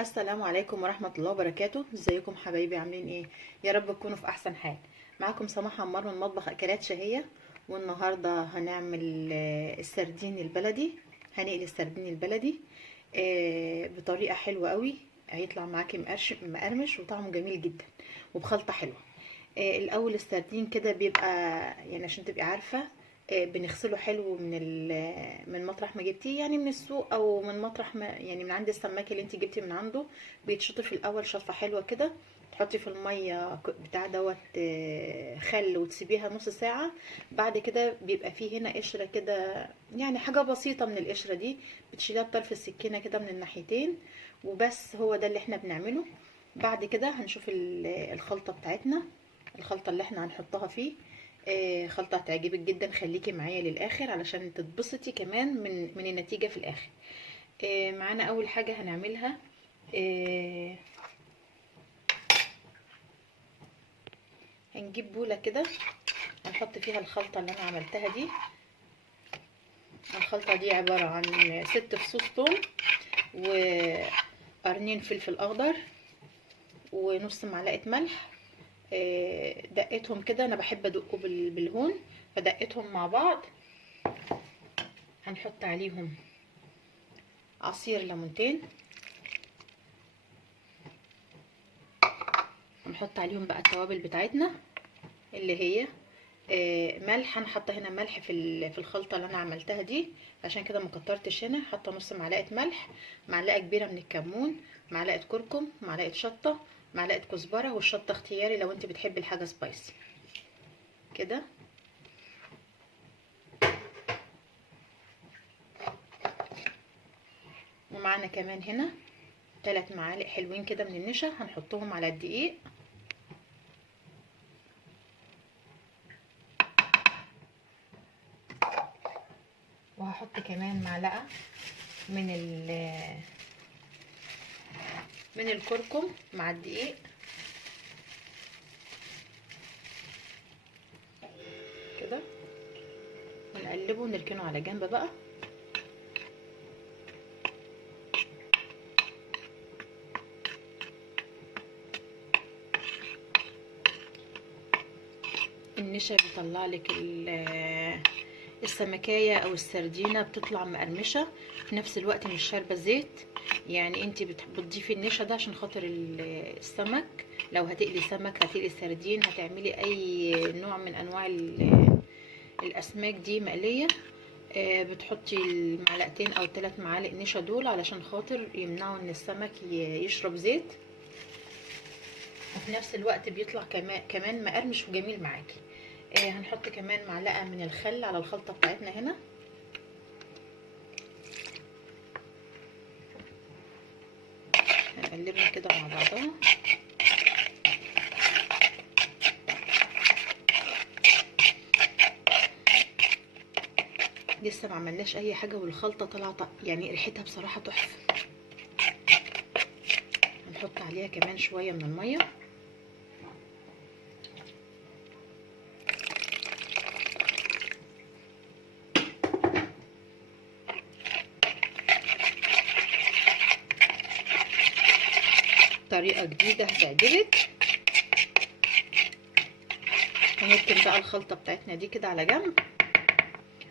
السلام عليكم ورحمة الله وبركاته. ازيكم حبايبي؟ عاملين ايه؟ يا رب تكونوا في احسن حال. معاكم سماح عمار من مطبخ اكلات شهية. والنهاردة هنعمل السردين البلدي. هنقلي السردين البلدي بطريقة حلوة قوي. هيطلع معاكي مقرمش وطعمه جميل جدا وبخلطة حلوة. الاول السردين كده بيبقى، يعني عشان تبقي عارفة، بنغسله حلو من مطرح ما جبتيه، يعني من السوق او من مطرح ما، يعني من عند السماك اللي انت جبتيه من عنده. بيتشطف الاول شطفه حلوه كده. تحطي في الميه بتاع دوت خل وتسيبيها نص ساعه. بعد كده بيبقى فيه هنا قشره كده، يعني حاجه بسيطه من القشره دي. بتشيلها بطرف السكينه كده من الناحيتين وبس. هو ده اللي احنا بنعمله. بعد كده هنشوف الخلطه بتاعتنا. الخلطه اللي احنا هنحطها فيه خلطة هتعجبك جدا. خليكي معايا للآخر علشان تتبسطي كمان من النتيجة في الآخر. معانا أول حاجة هنعملها، هنجيب بولة كده هنحط فيها الخلطة اللي أنا عملتها دي. الخلطة دي عبارة عن 6 فصوص ثوم وقرنين فلفل أخضر ونص معلقة ملح. دقيتهم كده، أنا بحب أدقه بالهون، فدقيتهم مع بعض. هنحط عليهم عصير ليمونتين. هنحط عليهم بقى التوابل بتاعتنا اللي هي ملح. انا حاطه هنا ملح في الخلطه اللي انا عملتها دي، عشان كده ما كترتش. هنا حاطه نص معلقه ملح، معلقه كبيره من الكمون، معلقه كركم، معلقه شطه، معلقه كزبره، والشطه اختياري لو انت بتحبي الحاجه سبايسي كده. ومعانا كمان هنا 3 معالق حلوين كده من النشا، هنحطهم على الدقيق. وهحط كمان معلقه من الكركم مع الدقيق كده، ونقلبه ونركنه على جنب بقى. النشا بيطلع لك السمكية او السردينة بتطلع مقرمشة في نفس الوقت، مش شاربة زيت. يعني انت بتضيفي النشا ده عشان خاطر السمك. لو هتقلي سمك، هتقلي سردين، هتعملي اي نوع من انواع الاسماك دي مقلية، بتحطي المعلقتين او 3 معالق نشا دول علشان خاطر يمنعوا ان السمك يشرب زيت، وفي نفس الوقت بيطلع كمان مقرمش وجميل معاكي. هنحط كمان معلقة من الخل على الخلطة بتاعتنا هنا. هنقلبها كده مع بعضها. لسه ما عملناش اي حاجة والخلطة طالعة يعني ريحتها بصراحة تحفة. هنحط عليها كمان شوية من المية. طريقة جديدة هتعجبك. هنركن بقى الخلطة بتاعتنا دي كده على جنب،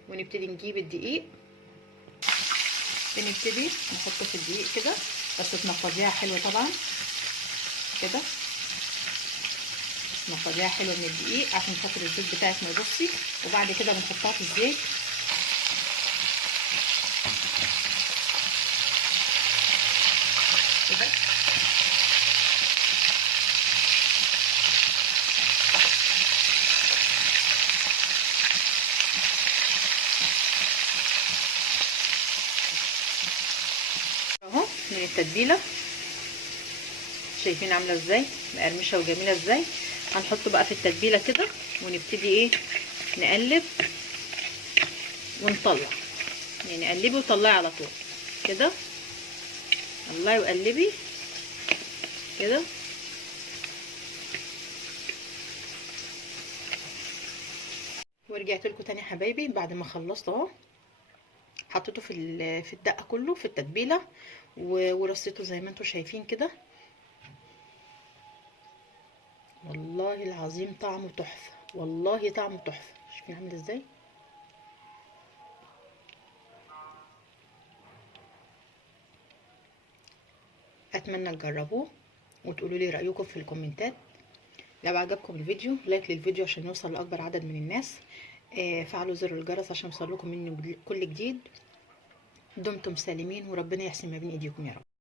ونبتدي نجيب الدقيق. بنبتدي نحطه في الدقيق كده، بس تنفضيها حلو طبعا كده. نفضيها حلو من الدقيق عشان خاطر الزيت بتاعك ما يبصي. وبعد كده بنحطها في الزيت كده. اهو من التتبيله، شايفين عامله ازاي مقرمشه وجميله ازاي. هنحطه بقى في التتبيله كده، ونبتدي ايه، نقلب ونطلع. يعني قلبي وطلعي على طول كده. طلعي وقلبي كده. ورجعت لكم تاني حبايبي بعد ما خلصت اهو. حطيته في الدقه كله في التتبيله، ورصيته زي ما انتم شايفين كده. والله العظيم طعمه تحفه، والله طعمه تحفه. شايفين عامل ازاي؟ اتمنى تجربوه وتقولوا لي رايكم في الكومنتات. لو عجبكم الفيديو لايك للفيديو عشان يوصل لاكبر عدد من الناس. فعلوا زر الجرس عشان يوصل لكم مني كل جديد. دمتم سالمين وربنا يحسن ما بين ايديكم يا رب.